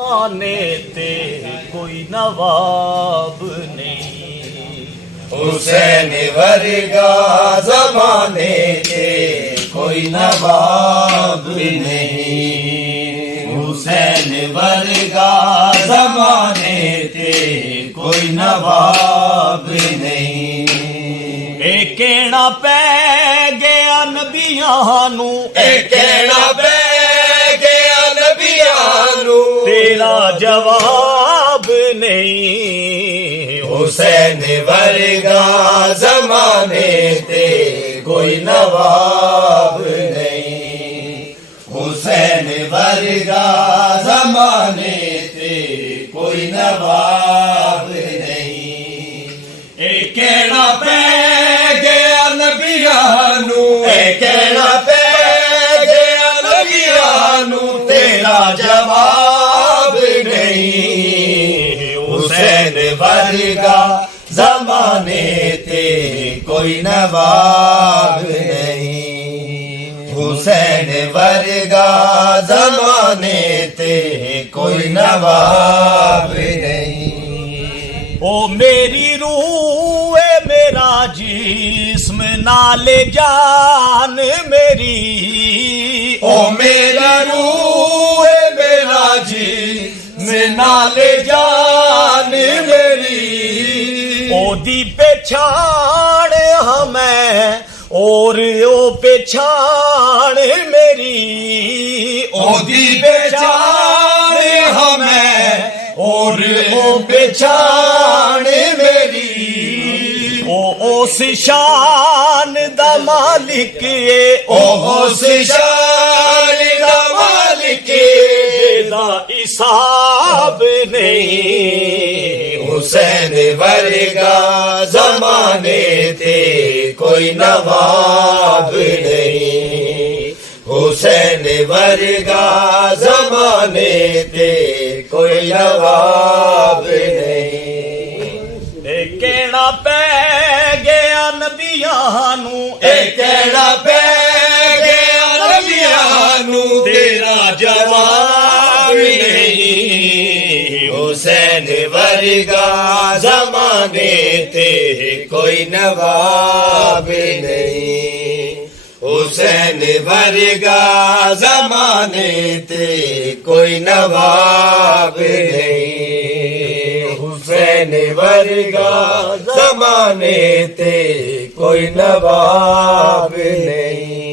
जमाने ते कोई नवाब नहीं। हुसैन वर्गा जमाने ते कोई नवाब नहीं। हुसैन वर्गा जमाने ते कोई नवाब नहीं। ए कहना पै गया नबियां नू, ए कहना पै गया नबियां नू, तेरा जवाब नहीं। हुसैन वर्गा जमाने ते कोई नवाब नहीं। हुसैन वर्गा जमाने ते कोई नवाब नहीं। ए कहना पै गया नबियां नू, ए कहना पै गया नबियां नू, तेरा जवाब नहीं। हुसैन वर्गा जमाने ते कोई नवाब नहीं। हुसैन वर्गा जमाने ते कोई नवाब नहीं। ओ मेरी रूह है मेरा जिस्म नाले जान मेरी। ओ मेरा रूह है मेरा जिस्म नाले जान मेरी। ओदी पहचान हमें और ओ पहचान मेरी। ओदी पहचान हमें और ओ पहचान मेरी। उस शान दा मालिक है, उस शान दा मालिक दा हिसाब नहीं। हुसैन वर्गा जमाने ते कोई नवाब नहीं। हुसैन वर्गा जमाने ते कोई नवाब नहीं। कहना पै गया नबियां नू, कहना पै गया नबियां नू, तेरा जवाब नहीं। हुसैन वर्गा जमाने ते कोई नवाब नहीं। हुसैन वर्गा जमाने ते कोई नवाब नहीं। हुसैन वर्गा जमाने ते कोई नवाब नहीं।